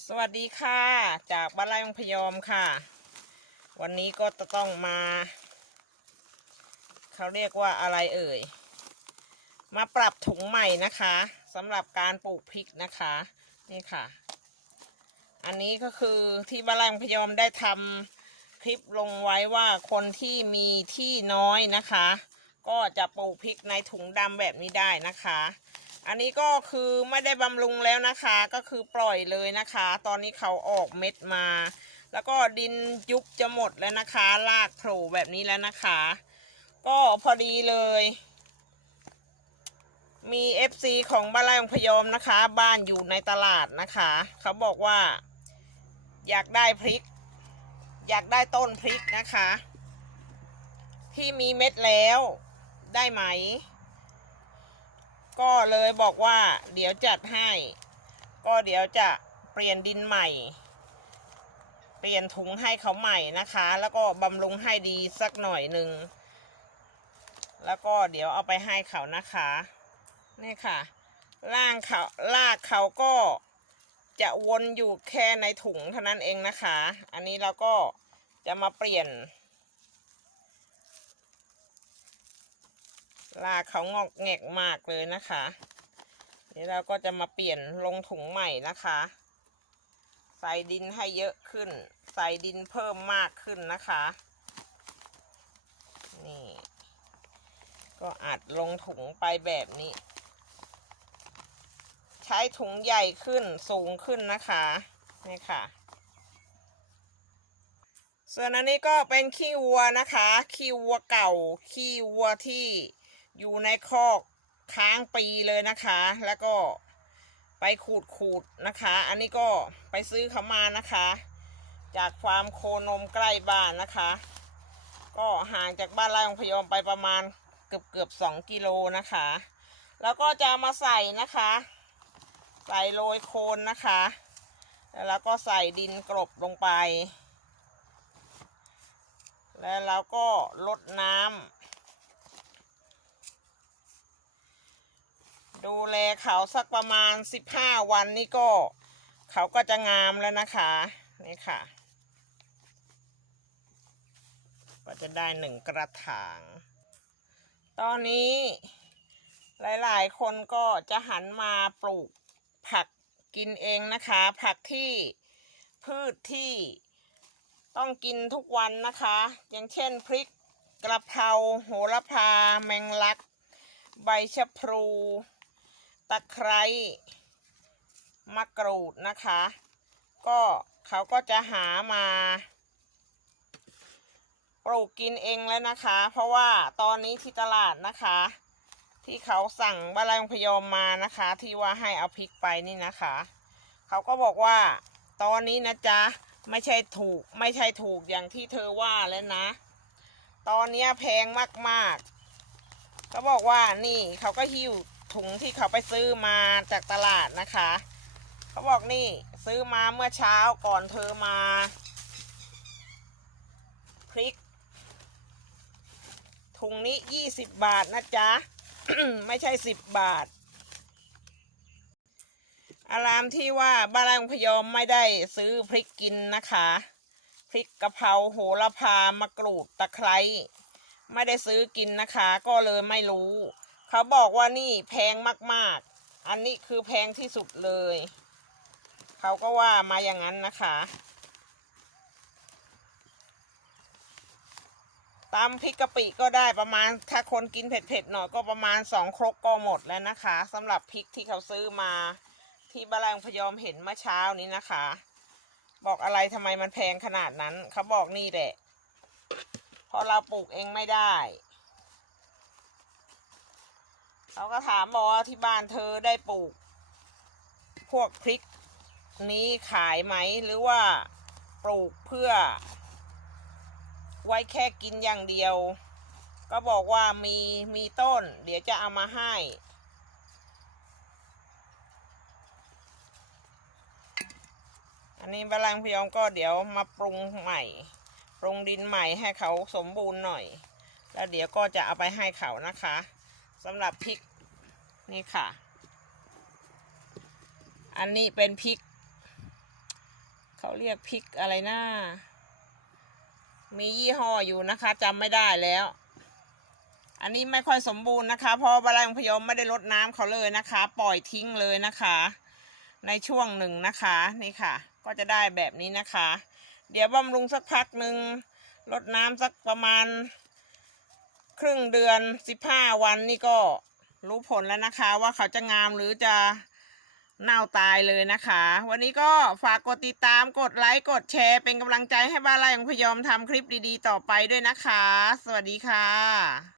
สวัสดีค่ะ จากบ้านไร่องพยอมค่ะ วันนี้ก็จะต้องมา เขาเรียกว่าอะไรเอ่ย มาปรับถุงใหม่นะคะสำหรับการปลูกพริกนะคะ นี่ค่ะ อันนี้ก็คือที่บ้านไร่องพยอมได้ทำคลิปลงไว้ว่าคนที่มีที่น้อยนะคะ ก็จะปลูกพริกในถุงดำแบบนี้ได้นะคะ อันนี้ก็คือไม่ได้บำรุงแล้วนะคะ ก็คือปล่อยเลยนะคะ ตอนนี้เขาออกเม็ดมา แล้วก็ดินยุบจะหมดแล้วนะคะรากโผล่แบบนี้แล้วนะคะ ก็พอดีเลย มี FC ของบ้านไร่องพยอมนะคะ บ้านอยู่ในตลาดนะคะ เขาบอกว่า อยากได้พริก อยากได้ต้นพริกนะคะ ที่มีเม็ดแล้วได้ไหม ก็เลยบอกว่า เดี๋ยวจัดให้ ก็เดี๋ยวจะเปลี่ยนดินใหม่ เปลี่ยนถุงให้เขาใหม่นะคะ แล้วก็บำรุงให้ดีสักหน่อยหนึ่งแล้วก็เดี๋ยวเอาไปให้เขานะคะนี่ค่ะล่างเขาลากเขาก็จะวนอยู่แค่ในถุงเท่านั้นเองนะคะ อันนี้เราก็จะมาเปลี่ยน ลาเขางอกแงกมากเลยนะคะเดี๋ยวเราก็จะมาเปลี่ยนลงถุงใหม่นะคะ ใส่ดินให้เยอะขึ้น ใส่ดินเพิ่มมากขึ้นนะคะ นี่ ก็อัดลงถุงไปแบบนี้ ใช้ถุงใหญ่ขึ้นสูงขึ้นนะคะนี่ค่ะส่วนอันนี้ก็เป็นขี้วัวนะคะ ขี้วัวเก่า ขี้วัวที่ อยู่ในคอกค้างปีเลยนะคะ แล้วก็ไปขูดขูดๆนะคะ อันนี้ก็ไปซื้อเขามานะคะ จากฟาร์มโคนมใกล้บ้านนะคะ ก็ห่างจากบ้านไร่ของพยอมไปประมาณเกือบเกือบสองกิโลนะคะ แล้วก็จะมาใส่นะคะ ใส่โรยโคนนะคะ แล้วก็ใส่ดินกลบลงไป แล้วเราก็ลดน้ำ ดูแลเขาสักประมาณ 15 วันนี่ก็ เขาก็จะงามแล้วนะคะ นี่ค่ะ ก็จะได้หนึ่งกระถาง ตอนนี้หลายๆ คนก็จะหันมาปลูกผักกินเองนะคะ ผักที่พืชที่ต้องกินทุกวันนะคะ อย่างเช่นพริกกระเพราโหระพา แมงลัก ใบชะพลู ตะไคร้มะกรูดนะคะ ก็เขาก็จะหามาปลูกกินเองแล้วนะคะ เพราะว่าตอนนี้ที่ตลาดนะคะ ที่เขาสั่งบ้านไร่องพยอมมานะคะ ที่ว่าให้เอาพริกไปนี่นะคะ เขาก็บอกว่าตอนนี้นะจ๊ะไม่ใช่ถูกไม่ใช่ถูกอย่างที่เธอว่าแล้วนะ ตอนนี้แพงมากๆเขาบอกว่านี่เขาก็หิ้ว ถุงที่เขาไปซื้อมาจากตลาดนะคะ เขาบอกนี่ซื้อมาเมื่อเช้าก่อนเธอมา พริก ถุงนี้ยี่สิบบาทนะจ๊ะ ไม่ใช่สิบบาท อารามที่ว่าบ้านร่องพยอมไม่ได้ซื้อพริกกินนะคะ พริกกะเพราโหระพามะกรูดตะไคร้ไม่ได้ซื้อกินนะคะ ก็เลยไม่รู้ เขาบอกว่านี่แพงมากๆ อันนี้คือแพงที่สุดเลย เขาก็ว่ามาอย่างนั้นนะคะตามพริกกะปิก็ได้ประมาณถ้าคนกินเผ็ดๆหน่อยก็ประมาณสองครกก็หมดแล้วนะคะสำหรับพริกที่เขาซื้อมาที่บานแรงพยอมเห็นเมื่อเช้านี้นะคะ บอกอะไรทำไมมันแพงขนาดนั้น เขาบอกนี่แหละเพราะเราปลูกเองไม่ได้ เขาก็ถามบอกว่าที่บ้านเธอได้ปลูก พวกพริกนี้ขายไหมหรือว่าปลูกเพื่อ ไว้แค่กินอย่างเดียว ก็บอกว่ามีมีต้น เดี๋ยวจะเอามาให้อันนี้บาลังพยองก็เดี๋ยวมาปรุงใหม่ ปรุงดินใหม่ให้เขาสมบูรณ์หน่อย แล้วเดี๋ยวก็จะเอาไปให้เขานะคะ สำหรับพริกนี่ค่ะ อันนี้เป็นพริก เขาเรียกพริกอะไรนะมียี่ห้ออยู่นะคะจำไม่ได้แล้ว อันนี้ไม่ค่อยสมบูรณ์นะคะเพราะบาลังพยมไม่ได้ลดน้ำเขาเลยนะคะ ปล่อยทิ้งเลยนะคะ ในช่วงหนึ่งนะคะนี่ค่ะ ก็จะได้แบบนี้นะคะ เดี๋ยวบำรุงสักพักหนึ่งลดน้ำสักประมาณ ครึ่งเดือนสิบห้าวันนี่ก็รู้ผลแล้วนะคะ ว่าเขาจะงามหรือจะเน่าตายเลยนะคะ วันนี้ก็ฝากกดติดตามกดไลค์กดแชร์เป็นกำลังใจให้บ้านไร่ของพยอมทำคลิปดีๆ ต่อไปด้วยนะคะ สวัสดีค่ะ